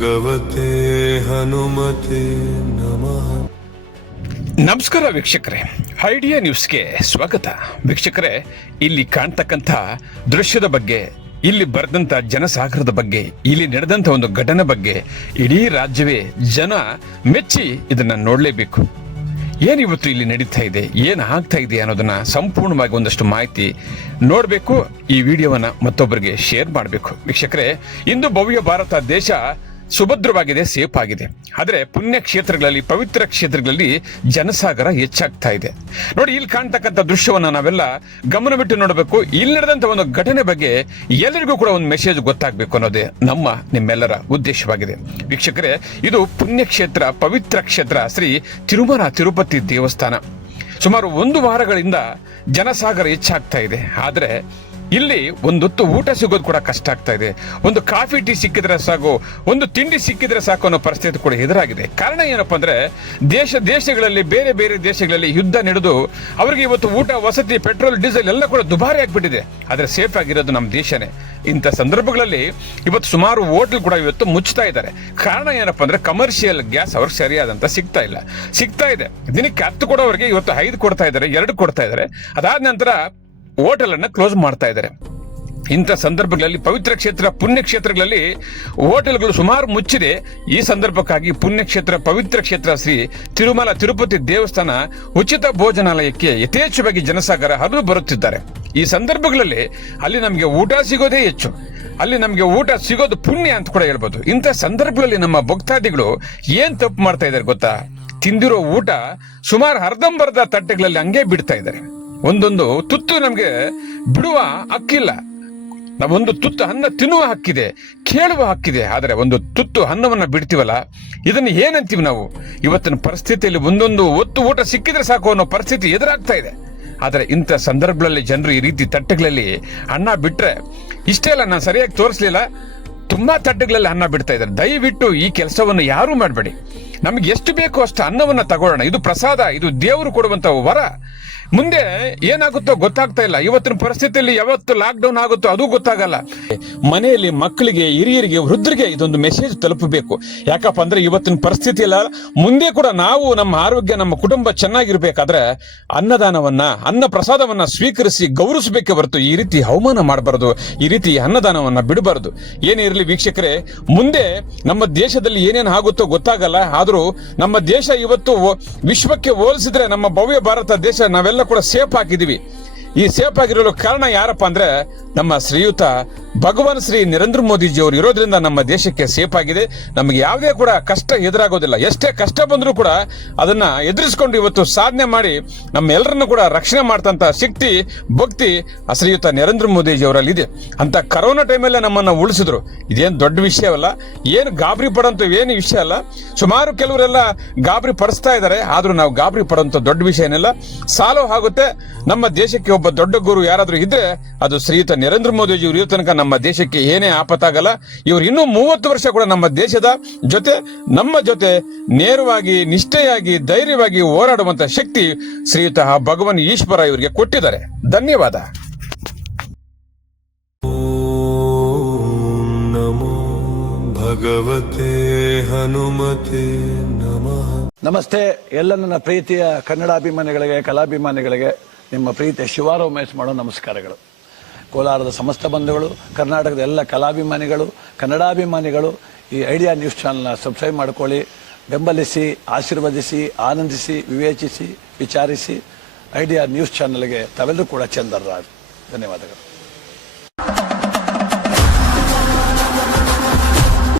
ಭಗವತೆ ಹನುಮತೆ ನಮಃ. ನಮಸ್ಕಾರ ವೀಕ್ಷಕರೇ, ಐಡಿಯಾ ನ್ಯೂಸ್ಗೆ ಸ್ವಾಗತ. ವೀಕ್ಷಕರೇ, ಇಲ್ಲಿ ಕಾಣ್ತಕ್ಕಂಥ ದೃಶ್ಯದ ಬಗ್ಗೆ, ಇಲ್ಲಿ ಬರೆದಂಥ ಜನಸಾಗರದ ಬಗ್ಗೆ, ಇಲ್ಲಿ ನಡೆದಂಥ ಒಂದು ಘಟನೆ ಬಗ್ಗೆ ಇಡೀ ರಾಜ್ಯವೇ ಜನ ಮೆಚ್ಚಿ ಇದನ್ನ ನೋಡಲೇಬೇಕು. ಏನಿವತ್ತು ಇಲ್ಲಿ ನಡೀತಾ ಇದೆ, ಏನು ಆಗ್ತಾ ಇದೆ ಅನ್ನೋದನ್ನ ಸಂಪೂರ್ಣವಾಗಿ ಒಂದಷ್ಟು ಮಾಹಿತಿ ನೋಡಬೇಕು. ಈ ವಿಡಿಯೋವನ್ನ ಮತ್ತೊಬ್ಬರಿಗೆ ಶೇರ್ ಮಾಡಬೇಕು. ವೀಕ್ಷಕರೇ, ಇಂದು ಭವ್ಯ ಭಾರತ ದೇಶ ಸುಭದ್ರವಾಗಿದೆ, ಸೇಫ್ ಆಗಿದೆ. ಆದರೆ ಪುಣ್ಯ ಕ್ಷೇತ್ರಗಳಲ್ಲಿ, ಪವಿತ್ರ ಕ್ಷೇತ್ರಗಳಲ್ಲಿ ಜನಸಾಗರ ಹೆಚ್ಚಾಗ್ತಾ ಇದೆ. ನೋಡಿ, ಇಲ್ಲಿ ಕಾಣ್ತಕ್ಕಂಥ ದೃಶ್ಯವನ್ನ ನಾವೆಲ್ಲ ಗಮನವಿಟ್ಟು ನೋಡಬೇಕು. ಇಲ್ಲಿ ನಡೆದಂತ ಒಂದು ಘಟನೆ ಬಗ್ಗೆ ಎಲ್ಲರಿಗೂ ಕೂಡ ಒಂದು ಮೆಸೇಜ್ ಗೊತ್ತಾಗಬೇಕು ಅನ್ನೋದೇ ನಿಮ್ಮೆಲ್ಲರ ಉದ್ದೇಶವಾಗಿದೆ. ವೀಕ್ಷಕರೇ, ಇದು ಪುಣ್ಯ ಕ್ಷೇತ್ರ, ಪವಿತ್ರ ಕ್ಷೇತ್ರ ಶ್ರೀ ತಿರುಮಲ ತಿರುಪತಿ ದೇವಸ್ಥಾನ. ಸುಮಾರು 1 ವಾರಗಳಿಂದ ಜನಸಾಗರ ಹೆಚ್ಚಾಗ್ತಾ ಇದೆ. ಆದರೆ ಇಲ್ಲಿ ಒಂದೊತ್ತು ಊಟ ಸಿಗೋದು ಕೂಡ ಕಷ್ಟ ಆಗ್ತಾ ಇದೆ. ಒಂದು ಕಾಫಿ ಟೀ ಸಿಕ್ಕಿದ್ರೆ ಸಾಕು, ಒಂದು ತಿಂಡಿ ಸಿಕ್ಕಿದ್ರೆ ಸಾಕು ಅನ್ನೋ ಪರಿಸ್ಥಿತಿ ಕೂಡ ಎದುರಾಗಿದೆ. ಕಾರಣ ಏನಪ್ಪಾ ಅಂದ್ರೆ, ದೇಶಗಳಲ್ಲಿ ಬೇರೆ ಬೇರೆ ದೇಶಗಳಲ್ಲಿ ಯುದ್ಧ ನಡೆದು ಅವರಿಗೆ ಇವತ್ತು ಊಟ, ವಸತಿ, ಪೆಟ್ರೋಲ್, ಡೀಸೆಲ್ ಎಲ್ಲ ಕೂಡ ದುಬಾರಿ ಆಗ್ಬಿಟ್ಟಿದೆ. ಆದ್ರೆ ಸೇಫ್ ಆಗಿರೋದು ನಮ್ಮ ದೇಶನೇ. ಇಂಥ ಸಂದರ್ಭಗಳಲ್ಲಿ ಇವತ್ತು ಸುಮಾರು ಹೋಟೆಲ್ ಕೂಡ ಇವತ್ತು ಮುಚ್ತಾ ಇದ್ದಾರೆ. ಕಾರಣ ಏನಪ್ಪಾ ಅಂದ್ರೆ, ಕಮರ್ಷಿಯಲ್ ಗ್ಯಾಸ್ ಅವ್ರಿಗೆ ಸರಿಯಾದಂತ ಸಿಗ್ತಾ ಇದೆ. ದಿನಕ್ಕೆ 10 ಕೊಡೋವರೆಗೆ ಇವತ್ತು 5 ಕೊಡ್ತಾ ಇದ್ದಾರೆ, 2 ಕೊಡ್ತಾ ಇದ್ದಾರೆ. ಅದಾದ ನಂತರ ಹೋಟೆಲ್ ಅನ್ನ ಕ್ಲೋಸ್ ಮಾಡ್ತಾ ಇದ್ದಾರೆ. ಇಂಥ ಸಂದರ್ಭಗಳಲ್ಲಿ ಪವಿತ್ರ ಕ್ಷೇತ್ರ, ಪುಣ್ಯ ಕ್ಷೇತ್ರಗಳಲ್ಲಿ ಹೋಟೆಲ್ಗಳು ಸುಮಾರು ಮುಚ್ಚಿದೆ. ಈ ಸಂದರ್ಭಕ್ಕಾಗಿ ಪುಣ್ಯಕ್ಷೇತ್ರ, ಪವಿತ್ರ ಕ್ಷೇತ್ರ ಶ್ರೀ ತಿರುಮಲ ತಿರುಪತಿ ದೇವಸ್ಥಾನ ಉಚಿತ ಭೋಜನಾಲಯಕ್ಕೆ ಯಥೇಚ್ಛವಾಗಿ ಜನಸಾಗರ ಹರಿದು ಬರುತ್ತಿದ್ದಾರೆ. ಈ ಸಂದರ್ಭಗಳಲ್ಲಿ ಅಲ್ಲಿ ನಮಗೆ ಊಟ ಸಿಗೋದೇ ಹೆಚ್ಚು, ಅಲ್ಲಿ ನಮಗೆ ಊಟ ಸಿಗೋದು ಪುಣ್ಯ ಅಂತ ಕೂಡ ಹೇಳ್ಬೋದು. ಇಂಥ ಸಂದರ್ಭಗಳಲ್ಲಿ ನಮ್ಮ ಭಕ್ತಾದಿಗಳು ಏನ್ ತಪ್ಪು ಮಾಡ್ತಾ ಇದ್ದಾರೆ ಗೊತ್ತಾ? ತಿಂದಿರೋ ಊಟ ಸುಮಾರು ಅರ್ಧಂಬರ್ಧ ತಟ್ಟೆಗಳಲ್ಲಿ ಹಂಗೆ ಬಿಡ್ತಾ ಇದ್ದಾರೆ. ಒಂದೊಂದು ತುತ್ತು ನಮ್ಗೆ ಬಿಡುವ ಹಕ್ಕಿಲ್ಲ. ನಾವೊಂದು ತುತ್ತು ಅನ್ನ ತಿನ್ನುವ ಹಕ್ಕಿದೆ, ಕೇಳುವ ಹಕ್ಕಿದೆ. ಆದರೆ ಒಂದು ತುತ್ತು ಅನ್ನವನ್ನ ಬಿಡ್ತೀವಲ್ಲ, ಇದನ್ನು ಏನಂತೀವಿ ನಾವು? ಇವತ್ತಿನ ಪರಿಸ್ಥಿತಿಯಲ್ಲಿ ಒಂದೊಂದು ಹೊತ್ತು ಊಟ ಸಿಕ್ಕಿದ್ರೆ ಸಾಕು ಅನ್ನೋ ಪರಿಸ್ಥಿತಿ ಎದುರಾಗ್ತಾ ಇದೆ. ಆದರೆ ಇಂಥ ಸಂದರ್ಭಗಳಲ್ಲಿ ಜನರು ಈ ರೀತಿ ತಟ್ಟೆಗಳಲ್ಲಿ ಅನ್ನ ಬಿಟ್ರೆ, ಇಷ್ಟೇ ಅಲ್ಲ, ನಾನು ಸರಿಯಾಗಿ ತೋರಿಸ್ಲಿಲ್ಲ, ತುಂಬಾ ತಟ್ಟೆಗಳಲ್ಲಿ ಅನ್ನ ಬಿಡ್ತಾ ಇದ್ದಾರೆ. ದಯವಿಟ್ಟು ಈ ಕೆಲಸವನ್ನು ಯಾರೂ ಮಾಡಬೇಡಿ. ನಮ್ಗೆ ಎಷ್ಟು ಬೇಕೋ ಅಷ್ಟು ಅನ್ನವನ್ನ ತಗೊಳ್ಳೋಣ. ಇದು ಪ್ರಸಾದ, ಇದು ದೇವರು ಕೊಡುವಂತ ವರ. ಮುಂದೆ ಏನಾಗುತ್ತೋ ಗೊತ್ತಾಗ್ತಾ ಇಲ್ಲ. ಇವತ್ತಿನ ಪರಿಸ್ಥಿತಿಯಲ್ಲಿ ಯಾವತ್ತು ಲಾಕ್ಡೌನ್ ಆಗುತ್ತೋ ಅದು ಗೊತ್ತಾಗಲ್ಲ. ಮನೆಯಲ್ಲಿ ಮಕ್ಕಳಿಗೆ, ಹಿರಿಯರಿಗೆ, ವೃದ್ಧರಿಗೆ ಇದೊಂದು ಮೆಸೇಜ್ ತಲುಪಬೇಕು. ಯಾಕಪ್ಪ ಅಂದ್ರೆ ಇವತ್ತಿನ ಪರಿಸ್ಥಿತಿ ಇಲ್ಲ, ಮುಂದೆ ಕೂಡ ನಾವು ನಮ್ಮ ಆರೋಗ್ಯ, ನಮ್ಮ ಕುಟುಂಬ ಚೆನ್ನಾಗಿರ್ಬೇಕಾದ್ರೆ ಅನ್ನದಾನವನ್ನ, ಅನ್ನ ಪ್ರಸಾದವನ್ನ ಸ್ವೀಕರಿಸಿ ಗೌರವಿಸಬೇಕೆ ಹೊರತು ಈ ರೀತಿ ಅವಮಾನ ಮಾಡಬಾರದು, ಈ ರೀತಿ ಅನ್ನದಾನವನ್ನ ಬಿಡಬಾರದು. ಏನೇ ಇರಲಿ ವೀಕ್ಷಕರೇ, ಮುಂದೆ ನಮ್ಮ ದೇಶದಲ್ಲಿ ಏನೇನು ಆಗುತ್ತೋ ಗೊತ್ತಾಗಲ್ಲ. ಆದ್ರೂ ನಮ್ಮ ದೇಶ ಇವತ್ತು ವಿಶ್ವಕ್ಕೆ ಹೋಲಿಸಿದ್ರೆ ನಮ್ಮ ಭವ್ಯ ಭಾರತ ದೇಶ ನಾವೆಲ್ಲ ಕೂಡ ಸೇಫ್ ಆಗಿದ್ದೀವಿ. ಈ ಸೇಫ್ ಆಗಿರಲು ಕಾರಣ ಯಾರಪ್ಪ ಅಂದ್ರೆ, ನಮ್ಮ ಶ್ರೀಯುತ ಭಗವಾನ್ ಶ್ರೀ ನರೇಂದ್ರ ಮೋದಿಜಿ ಅವರು ಇರೋದ್ರಿಂದ ನಮ್ಮ ದೇಶಕ್ಕೆ ಸೇಫ್ ಆಗಿದೆ. ನಮಗೆ ಯಾವುದೇ ಕೂಡ ಕಷ್ಟ ಎದುರಾಗೋದಿಲ್ಲ. ಎಷ್ಟೇ ಕಷ್ಟ ಬಂದರೂ ಕೂಡ ಅದನ್ನ ಎದುರಿಸಿಕೊಂಡು ಇವತ್ತು ಸಾಧನೆ ಮಾಡಿ ನಮ್ಮೆಲ್ಲರನ್ನು ಕೂಡ ರಕ್ಷಣೆ ಮಾಡ್ತಂತ ಶಕ್ತಿ, ಭಕ್ತಿ ಶ್ರೀಯುತ ನರೇಂದ್ರ ಮೋದಿಜಿ ಅವರಲ್ಲಿ ಇದೆ. ಅಂತ ಕರೋನಾ ಟೈಮಲ್ಲೇ ನಮ್ಮನ್ನ ಉಳಿಸಿದ್ರು. ಇದೇನು ದೊಡ್ಡ ವಿಷಯವಲ್ಲ, ಏನು ಗಾಬರಿ ಪಡೋಂಥ ಏನು ವಿಷಯ ಅಲ್ಲ. ಸುಮಾರು ಕೆಲವರೆಲ್ಲ ಗಾಬರಿ ಪಡಿಸ್ತಾ ಇದ್ದಾರೆ, ಆದ್ರೂ ನಾವು ಗಾಬರಿ ಪಡೋಂಥ ದೊಡ್ಡ ವಿಷಯ ಏನಿಲ್ಲ. ಸಾಲೋ ಆಗುತ್ತೆ. ನಮ್ಮ ದೇಶಕ್ಕೆ ಒಬ್ಬ ದೊಡ್ಡ ಗುರು ಯಾರಾದ್ರೂ ಇದ್ರೆ ಅದು ಶ್ರೀಯುತ ನರೇಂದ್ರ ಮೋದಿಜಿ ಇವರು. ತನಕ ನಮ್ಮ ದೇಶಕ್ಕೆ ಏನೇ ಆಪತ್ತಾಗಲ್ಲ. ಇವರು ಇನ್ನೂ 30 ವರ್ಷ ಕೂಡ ನಮ್ಮ ದೇಶದ ಜೊತೆ, ನಮ್ಮ ಜೊತೆ ನೇರವಾಗಿ, ನಿಷ್ಠೆಯಾಗಿ, ಧೈರ್ಯವಾಗಿ ಹೋರಾಡುವಂತ ಶಕ್ತಿ ಶ್ರೀಯುತ ಭಗವಾನ್ ಈಶ್ವರ ಇವರಿಗೆ ಕೊಟ್ಟಿದ್ದಾರೆ. ಧನ್ಯವಾದ. ಓಂ ನಮೋ ಭಗವತೆ ಹನುಮತೆ ನಮಃ. ನಮಸ್ತೆ ಎಲ್ಲ ನನ್ನ ಪ್ರೀತಿಯ ಕನ್ನಡಾಭಿಮಾನಿಗಳಿಗೆ, ಕಲಾಭಿಮಾನಿಗಳಿಗೆ ನಿಮ್ಮ ಪ್ರೀತಿಯ ಶಿವಾರ ಉಮೇಶ್ ಮಾಡೋ ನಮಸ್ಕಾರಗಳು. ಕೋಲಾರದ ಸಮಸ್ತ ಬಂಧುಗಳು, ಕರ್ನಾಟಕದ ಎಲ್ಲ ಕಲಾಭಿಮಾನಿಗಳು, ಕನ್ನಡಾಭಿಮಾನಿಗಳು ಈ ಐಡಿಯಾ ನ್ಯೂಸ್ ಚಾನಲ್ನ ಸಬ್ಸ್ಕ್ರೈಬ್ ಮಾಡ್ಕೊಳ್ಳಿ, ಬೆಂಬಲಿಸಿ, ಆಶೀರ್ವದಿಸಿ, ಆನಂದಿಸಿ, ವಿವೇಚಿಸಿ, ವಿಚಾರಿಸಿ. ಐಡಿಯಾ ನ್ಯೂಸ್ ಚಾನಲ್ಗೆ ತಾವೆಲ್ಲರೂ ಕೂಡ ಚಂದರ್ರಾಜ್. ಧನ್ಯವಾದಗಳು.